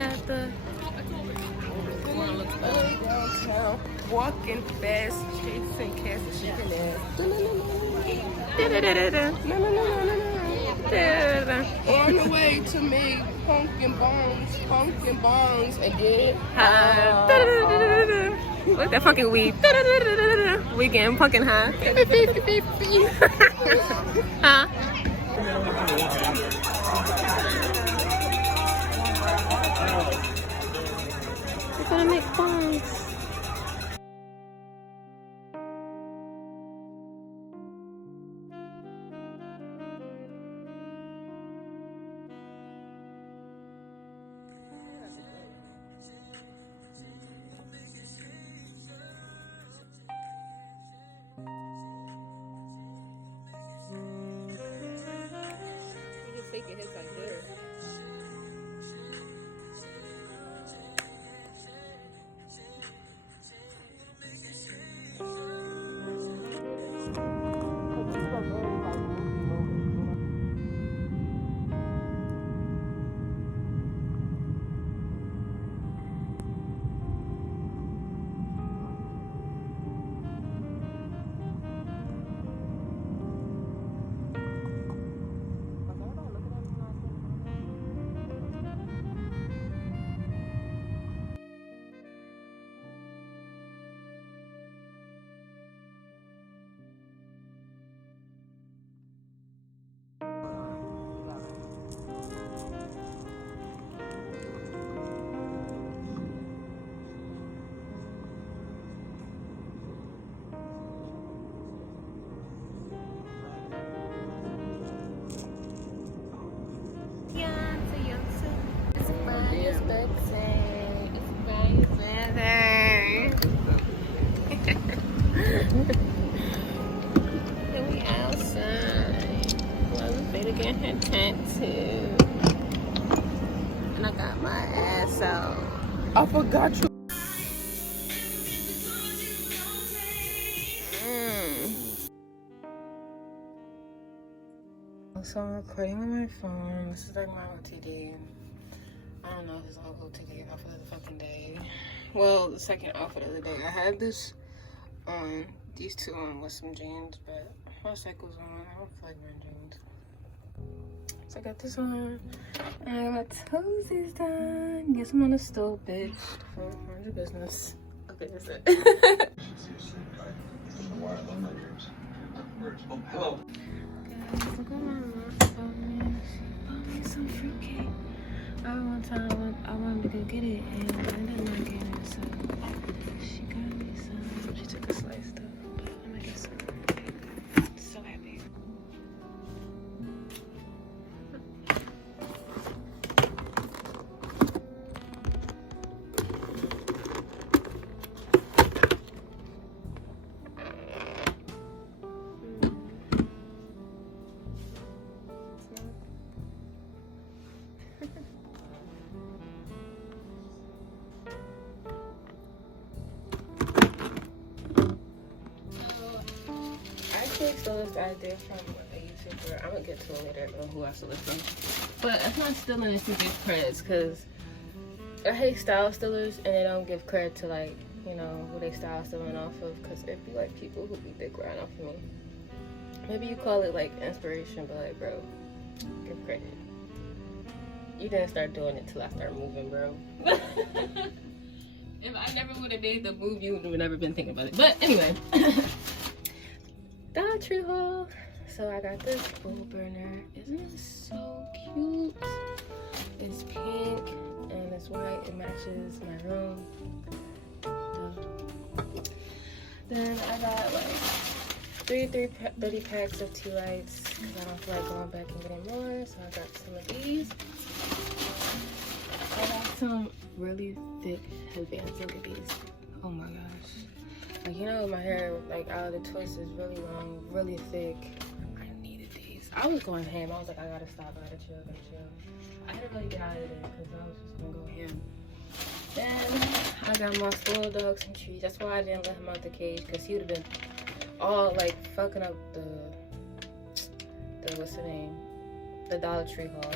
At the downtown, walking fast, chasing cats, chicken ass. On the way to me, pumpkin bones, and then look that fucking weed. We getting pumpkin high. Huh? We're gonna make bones. Taking his like this. And we outside. Well, better get her tattoo. And I got my ass out. I forgot you. So I'm recording on my phone. This is like my OTD. I don't know if it's all OTD outfit of the fucking day. Well, the second outfit of the day. I had this on, these two on with some jeans, but my cycle's on. I don't feel like wearing jeans. So I got this on. And I got my toesies done. Yes, I'm on the stove, bitch. Mind your business. Okay, that's it. Hello. Guys, look at my mom. She bought me some fruitcake. One time I wanted to go get it and I did not get it, so she got me some. She took a slice though, but I'm gonna get some. So happy. actually stole this idea from a YouTuber. I'm gonna get to it later on who I stole it from. But it's not stealing if you give credits, because I hate style stealers and they don't give credit to, like, you know, who they style stealing off of, because it'd be like people who be dick riding off of me. Maybe you call it like inspiration, but like, bro, give credit. You didn't start doing it till I started moving, bro. If I never would have made the move, you would have never been thinking about it. But anyway, Dollar Tree haul. So I got this bowl burner. Isn't it so cute? It's pink and it's white. It matches my room. Then I got like 30 packs of tea lights because I don't feel like going back and getting more. So I got some of these. I got some really thick headbands. Look at these. Oh my gosh. Like, you know, my hair, like, out of the twist is really long, really thick. I needed these. I was going ham. I was like, I gotta stop. I gotta chill. I had to really get out of there because I was just gonna go ham. Then I got my spoiled dog some treats. That's why I didn't let him out the cage, because he would have been all like fucking up the what's the name? The Dollar Tree haul.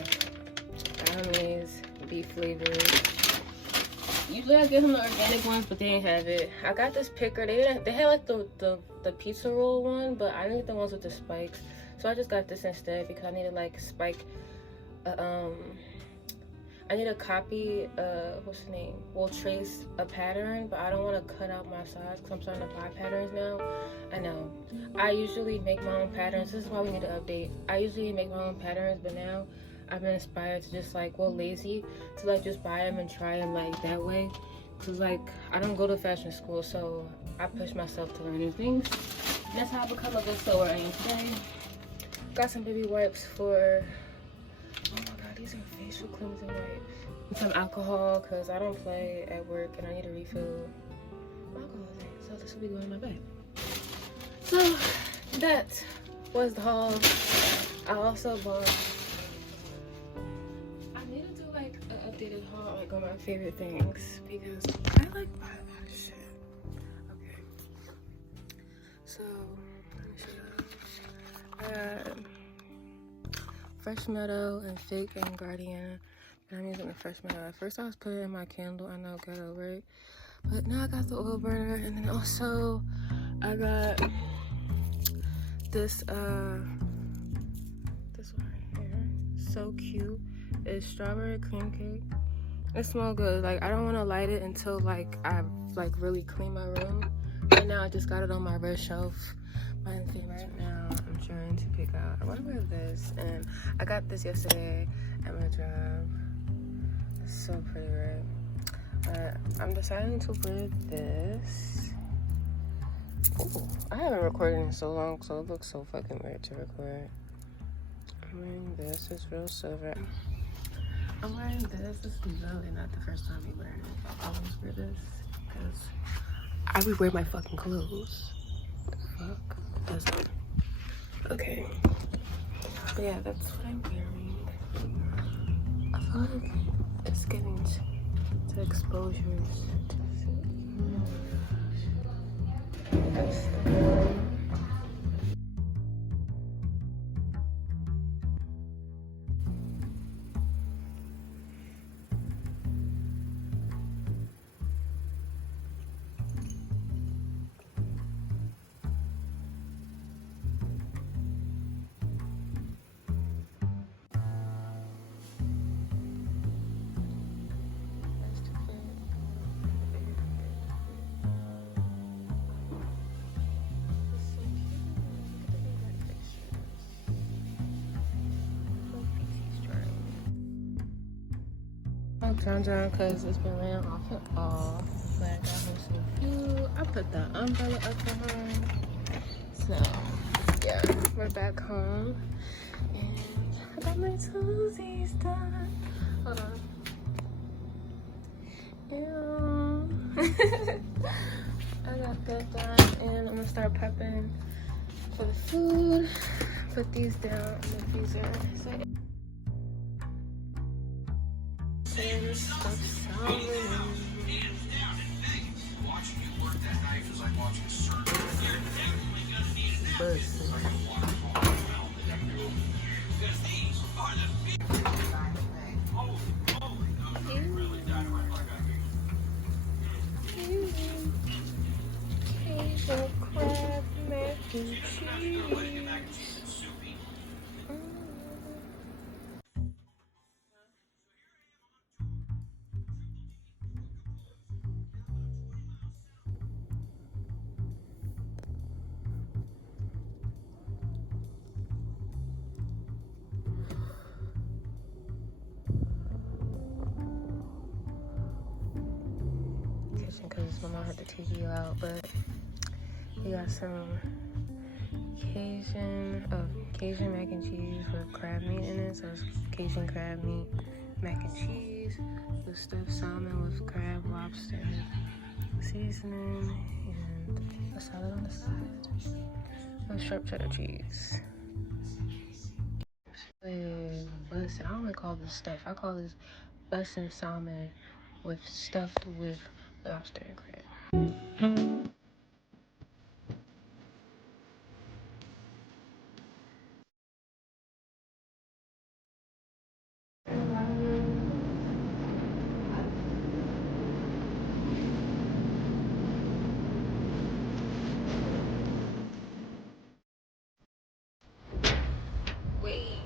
Brownies, beef flavored. Usually I get him the organic ones, but they didn't have it. I got this picker. They had like the pizza roll one, but I need the ones with the spikes. So I just got this instead because I needed like spike. I need a copy, what's the name? Will trace a pattern, but I don't want to cut out my size because I'm starting to buy patterns now. I know. I usually make my own patterns. This is why we need to update. I usually make my own patterns, but now I've been inspired to just like, well, lazy, to like just buy them and try them like that way. Cause like, I don't go to fashion school, so I push myself to learn new things. And that's how I become a good sewer I am today. Got some baby wipes for, oh my God, these are facial cleansing wipes. Some alcohol, cause I don't play at work and I need a refill alcohol thing. So this will be going in my bag. So that was the haul. I also bought, updated haul like on my favorite things because I like buy a lot of shit. Okay, so let me show you. I got Fresh Meadow and Fig and Guardiana, and I'm using the Fresh Meadow. At first I was putting it in my candle. I know, got over it, but now I got the oil burner, and then also I got this this one right here. So cute. It's strawberry cream cake. It smells good. Like, I don't want to light it until like I've like really cleaned my room. Right now I just got it on my red shelf. My thing right now I'm trying to pick out. I want to wear this, and I got this yesterday at my job. It's so pretty, right? I'm deciding to wear this. Ooh, I haven't recorded in so long, so it looks so fucking weird to record. I'm wearing this. It's real silver. I'm wearing this. This is really not the first time I'm wearing it. I always wear this because I would wear my fucking clothes. What the fuck? Doesn't. Okay. But yeah, that's what I'm wearing. I feel like it's getting to exposures. John because it's been raining off and off, but I got her some food. I put the umbrella up for her. So yeah, we're back home and I got my toesies done. Hold on. Ew. I got that done and I'm gonna start prepping for the food. Put these down in the freezer. So, Cajun crab mac and cheese. Kitchen because my mom had the TV out, but we got some Cajun mac and cheese with crab meat in it. So it's Cajun crab meat, mac and cheese with stuffed salmon with crab, lobster, seasoning, and a salad on the side. With sharp cheddar cheese. Bussin'. I don't really call this stuff. I call this bussin' salmon with stuffed with lobster and crab. Wait.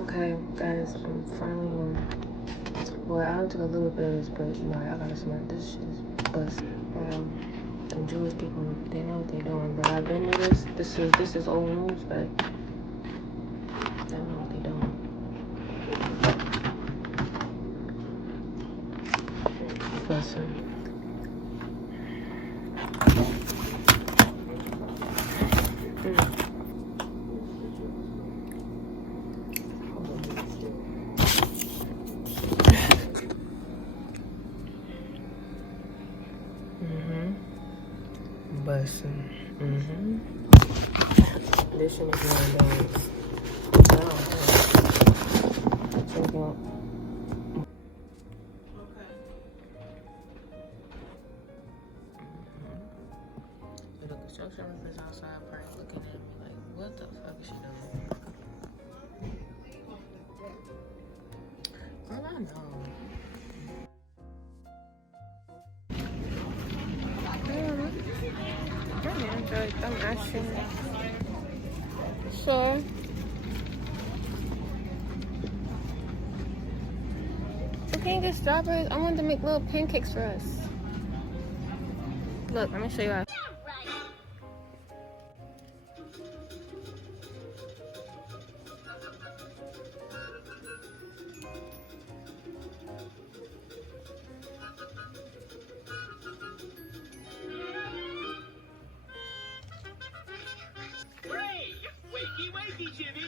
Okay, guys, I'm finally home. Well, I took a little bit of this, but you know, I gotta smell this shit is bust. Them Jewish people, they know what they're doing, but I've been with this. This is old news, but they know what they're doing. Bussin'. Bussin'. This shit is not dance. Check out. The construction workers outside probably looking at me like, what the fuck is she doing? Girl, I know. I'm asking. Sure. We can't get strawberries. I wanted to make little pancakes for us. Look, let me show you how. Wakey, Jimmy.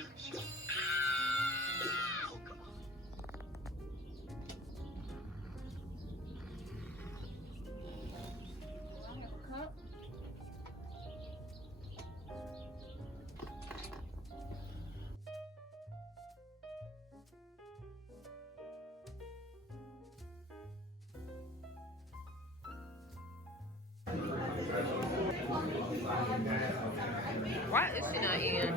Why is she not eating?